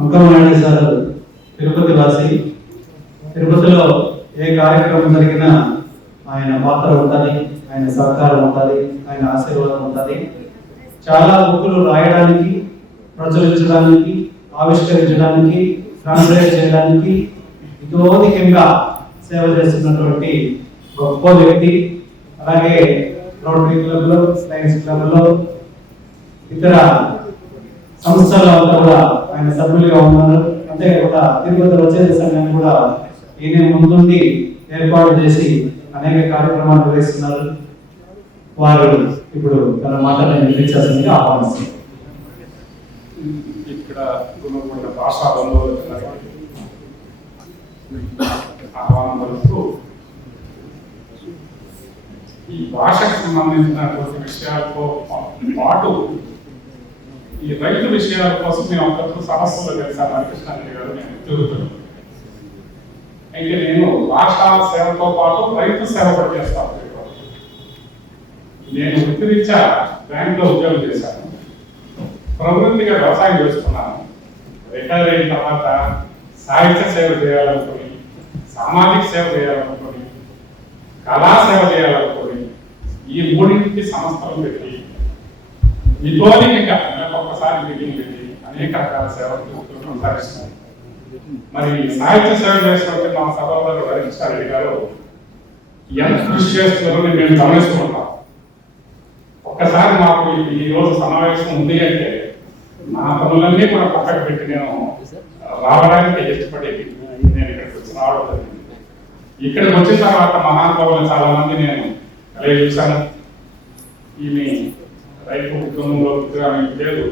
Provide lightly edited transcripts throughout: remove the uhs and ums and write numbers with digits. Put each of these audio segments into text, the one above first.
అంకమనాయుడు sir Tirupati వాసి. తిరుపతిలో ఏ కార్యక్రమం జరిగినా ఆయన పాత్ర ఉంటుంది, ఆయన సహకారం ఉంటుంది, ఆయన ఆశీర్వాదం ఉంటుంది. చాలా బుక్కులు రాయడానికి, ప్రచురించడానికి, ఆవిష్కరించడానికి, ట్రాన్స్లేట్ చేయడానికి ఇతోధికంగా సేవ చేస్తున్నటువంటి గొప్ప వ్యక్తి. అలాగే రోటరీ క్లబ్లో, సైన్స్ క్లబ్లో, ఇతర సంస్థల్లో అంతా కూడా ఆయన సభ్యులుగా ఉన్నారు. అంతేకాకుండా తిరుపతి వచ్చేది సంఘాన్ని కూడా ఈయన ముందుండి ఏర్పాటు చేసి అనేక కార్యక్రమాలు నిర్వహిస్తున్నారు. వారు ఇప్పుడు తన మాటలను వినిపించాల్సిందిగా ఆహ్వానిస్తున్నారు. ఇక్కడ భాషాలలో ఆహ్వానం పలుకుతూ ఈ భాషకు సంబంధించినటువంటి విషయాలతో పాటు ఈ రైతు విషయాల కోసం మేము అప్పుడు సమస్యలు కలిసాను. హరికృష్ణారెడ్డి గారు నేను తిరుగుతున్నాను. అయితే నేను భాషా సేవతో పాటు రైతు సేవ కూడా చేస్తాను. నేను వృత్తిరీత్యా బ్యాంకులో ఉద్యోగం చేశాను. ప్రవృత్తిగా వ్యవసాయం చేస్తున్నాను. రిటైర్ అయిన తర్వాత సాహిత్య సేవ చేయాలనుకుని, సామాజిక సేవ చేయాలనుకుని, కళా సేవ చేయాలనుకుని ఈ మూడింటికి సంస్థలు పెట్టి ఇతోధికంగా ఒక్కసారి మీటింగ్ పెట్టి అనేక రకాల సేవలు కొనసాగిస్తున్నాను. మరి సాహిత్య సేవ చేసినట్టు మా సభలో హరికృష్ణారెడ్డి గారు ఎంత కృషి చేస్తున్నారో మేము గమనిస్తూ ఉంటాం. ఒక్కసారి మాకు ఈ రోజు సమావేశం ఉంది అంటే నా పనులన్నీ కూడా పక్కకు పెట్టి నేను రావడానికి ఇష్టపడేది. నేను ఇక్కడికి వచ్చి రావడం జరిగింది. ఇక్కడికి వచ్చిన తర్వాత మహానుభావులు చాలా మంది నేను కలిగి చూశాను. ఈమె రైతు కుటుంబంలో లేదు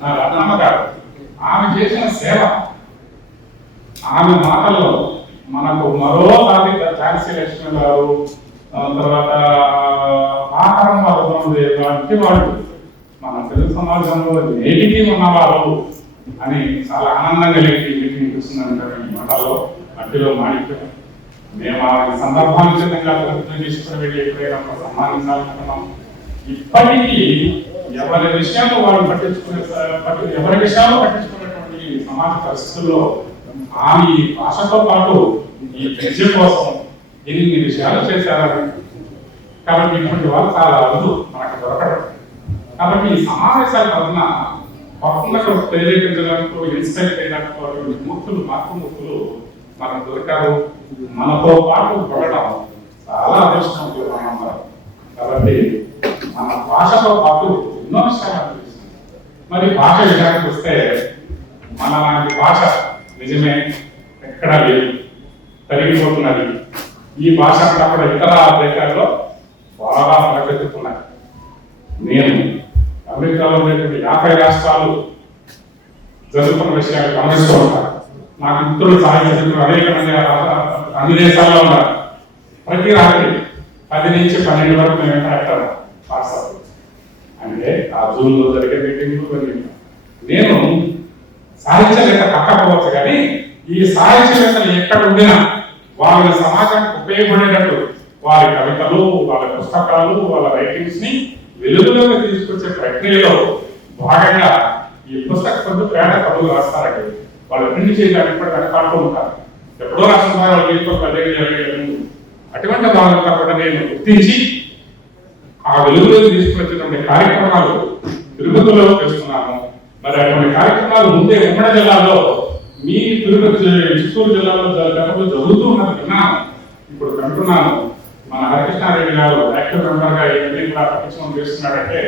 నా రత్నమ్మ గారు ఆమె చేసిన సేవ, ఆమె మాటల్లో మనకు మరోసారి ఝాన్సీ లక్ష్మి గారు, తర్వాత ఆహారం వంటి వాళ్ళు మన తెలుగు సమాజంలో నేటికి ఉన్నవారు అని చాలా ఆనందంగా మీటింగ్ చూస్తున్నాను. ఈ మాటల్లో మట్టిలో మాణిక్యం. మేము ఆ సందర్భానుచితంగా తీసుకుని వెళ్ళి ఎప్పుడైనా సన్మానించాలనుకున్నాం. ఇప్పటికీ ఎవరి విషయాలు వాళ్ళు ఎవరి విషయాలు పట్టించుకున్నటువంటి సమాజ పరిస్థితుల్లో ఆమె ఈ భాషతో పాటు ఈ ప్రజ కోసం ఎన్ని విషయాలు చేశారని. కాబట్టి ఇటువంటి వాళ్ళు చాలా అరుదు మనకు దొరకడం. కాబట్టి ఈ సమావేశాల వలన కొత్తగా ప్రేరేపించడానికి, ఇన్స్పైర్ చేయడానికి మూర్తులు, మాతృమూర్తులు మనకు దొరికారు. మనతో పాటు పడడం చాలా అదృష్టం. కాబట్టి మన భాషతో పాటు ఎన్నో విషయాలు అనిపిస్తుంది. మరి భాష విషయానికి వస్తే మన లాంటి భాష నిజమే ఎక్కడా లేదు, తరిగిపోతున్నది. ఈ భాష కూడా ఇతర దేశాల్లో బాగా ప్రకటిస్తున్నాయి. నేను అమెరికాలో ఉండేటువంటి 50 రాష్ట్రాలు జరుగుతున్న విషయాలు గమనిస్తూ ఉంటాను. నాకు మిత్రులు, సాహిత్య మిత్రులు అనేక మంది అన్ని దేశాల్లో ఉన్నారు. ప్రతి రాత్రి 10 నుంచి 12 వరకు మేము ఇంటరాక్ట్ వాట్సాప్ అంటే ఆ జూన్లో జరిగే మీటింగ్లు. నేను సాహిత్యవేత్త పక్కపోవచ్చు, కానీ ఈ సాహిత్యవేత్తలు ఎక్కడ ఉండినా వాళ్ళ సమాజానికి ఉపయోగపడేటట్టు వారి కవితలు, వాళ్ళ పుస్తకాలు, వాళ్ళ రైటింగ్స్ ని వెలుగులోకి తీసుకొచ్చే ప్రక్రియలో భాగంగా ఈ పుస్తక కొంచెం పేద కవులు రాస్తారండి. వాళ్ళు ప్రింట్ చేయడానికి కూడా వెనకాడుతూ ఉంటారు. ఎప్పుడో రాస్తున్నారు వాళ్ళు ఇంకో 10 అటువంటి వాళ్ళంతా కూడా నేను గుర్తించి ఆ వెలుగులోకి తీసుకొచ్చేటువంటి కార్యక్రమాలు తిరుపతిలో చేస్తున్నాను. మరి అటువంటి కార్యక్రమాలు ముందే ఉమ్మడి జిల్లాలో మీ తిరుపతి, చిత్తూరు జిల్లాలో జరుగుతూ ఉన్నది విన్నాను, ఇప్పుడు కంటున్నాను. మన హరికృష్ణారెడ్డి గారు యాక్టివ్ మెంబర్ గా ఇవన్నీ కూడా పట్టించుకొని చేస్తున్నాడంటే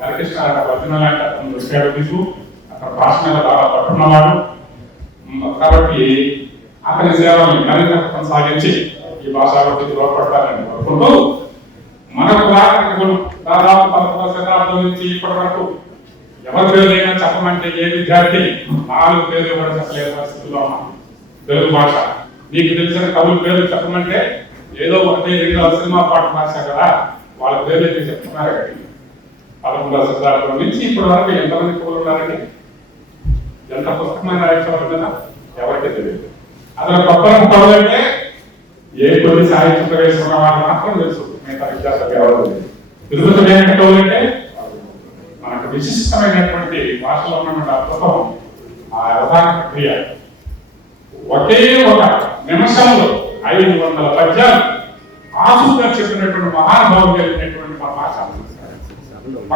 హరికృష్ణారెడ్డి పద్మనాభ దృష్టి తీసు అక్కడ భాష మీద బాగా పట్టుకున్నవాడు. కాబట్టి అతని సేవల్ని మరింత కొనసాగించి ఈ భాషాభివృద్ధి తోడ్పడతారని కోరుకుంటూ, మనకు దాదాపు 11వ శతాబ్దం నుంచి ఇప్పటి వరకు ఎవరి పేరునైనా చెప్పమంటే ఏ విద్యార్థి 4 పేర్లు కూడా చెప్పలేని పరిస్థితుల్లో ఉన్నాం. తెలుగు భాష మీకు తెలిసిన కవుల పేర్లు చెప్పమంటే ఏదో 1-2 సినిమా పాట భాష కదా, వాళ్ళ పేర్లు అయితే చెప్తున్నారు. 11వ శతాబ్దం నుంచి ఇప్పటి వరకు ఎంతమంది కవులు ఉన్నారండి? ఎంత పుస్తకమైన రాయించడం కదా ఎవరికి తెలియదు. అసలు కొత్త కవులు అంటే ఏ కొన్ని సాహిత్య ప్రవేశం ఉన్న వాళ్ళు మాత్రం తెలుసు, మిగతా విద్యార్థులకు ఎవరు తెలియదు. తిరుగుతున్న కవులు అంటే మనకు విశిష్టమైనటువంటి భాషలో ఉన్నటువంటి అద్భుతం ఆ అవగాహన ప్రక్రియ ఒకే ఒక నిమిషంలో 500 పద్యాలు ఆసుగా చెప్పినటువంటి మహానుభావులు కలిగినటువంటి మా భాష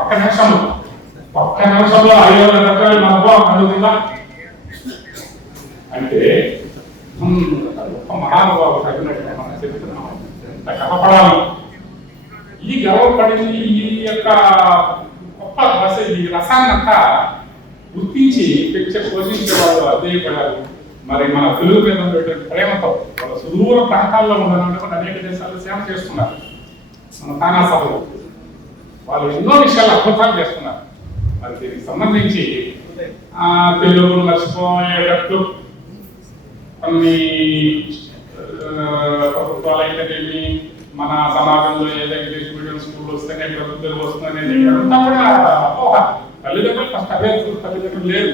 ఒక్క నిమిషంలో 500 పద్యాలు మా అనుభవం కలుగుతుందా అంటే మహానుభావులు కలిగినటువంటి మనం చెప్తున్నాం గర్వపడాలి. ఈ గర్వపడింది ఈ యొక్క గొప్ప రస ఈ రసాన్నంతా గుర్తించి పోషించే వాళ్ళు అధ్యయపడారు. మరి మన తెలుగు మీద ఉండేటువంటి ప్రేమతో వాళ్ళ సుదూర ప్రాంతాల్లో ఉన్నటువంటి అనేక దేశాల్లో సేవ చేస్తున్నారు. మన తానా సభలో వాళ్ళు ఎన్నో విషయాలు అద్భుతాలు చేస్తున్నారు. మరి దీనికి సంబంధించి తెలుగును మర్చిపోయేటట్టు కొన్ని ప్రభుత్వాలు అయితేనేమి మన సమాజంలో ఏదైతే ఇంగ్లీష్ మీడియం స్కూల్ వస్తేనే ప్రభుత్వం వస్తుందనేది అంతా కూడా అపోహ. తల్లిదండ్రులు ఫస్ట్ అవే తల్లిదండ్రులు లేదు,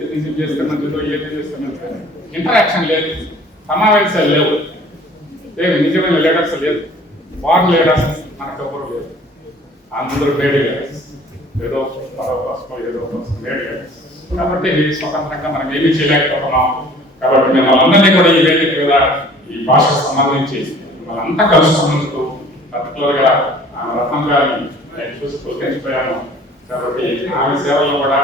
ఏది చేస్తే మంచిదో ఏది చేస్తే మంచిదో ఇంటరాక్షన్ లేదు, సమావేశాలు లేవు, నిజమైన లీడర్స్ లేదు, వార్డ్ లీడర్స్ మనకు ఎవరు లేదు, అందరూ మేడ్ లీడర్స్, ఏదో మేడ్ లీడర్స్. కాబట్టి స్వతంత్రంగా మనం ఏమీ చేయలేకపోతున్నాం. కాబట్టి మేము వాళ్ళందరినీ కూడా ఈ వేదిక మీద ఈ భాషకు సంబంధించి వాళ్ళంతా కలుసుకున్నందుకు పర్టికులర్ గా రత్నం గారిని నేను చూసి పులకరించిపోయాను. కాబట్టి ఆమె సేవలను కూడా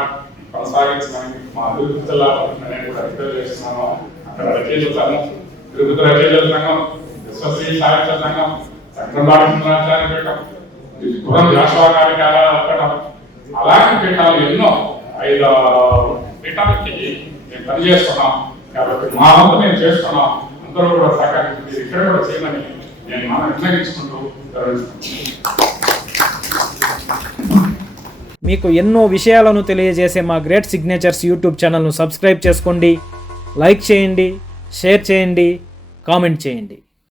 కొనసాగించమని మా తిరుపతి జిల్లా నేను కూడా రిక్వెస్ట్ చేస్తున్నాను. అక్కడ రచయితల సంఘం, తిరుపతి రచయితల సంఘం, విశ్వశ్రీ సాహిత్య సంఘం, చక్రపాణి పీఠం, పురం జాషువా గారి ఒక్కటం, అలాంటి పీఠాలు ఎన్నో 5 పీఠాలకి మేము పనిచేస్తున్నాం. కాబట్టి మా వంతు మేము చేస్తున్నాం. అందరూ కూడా సహకరించి ఇక్కడ కూడా చేయమని నేను మనం విన్నవించుకుంటూ మీకు ఎన్నో విషయాలను తెలియజేసే మా గ్రేట్ సిగ్నేచర్స్ యూట్యూబ్ ఛానల్ను సబ్స్క్రైబ్ చేసుకోండి, లైక్ చేయండి, షేర్ చేయండి, కామెంట్ చేయండి.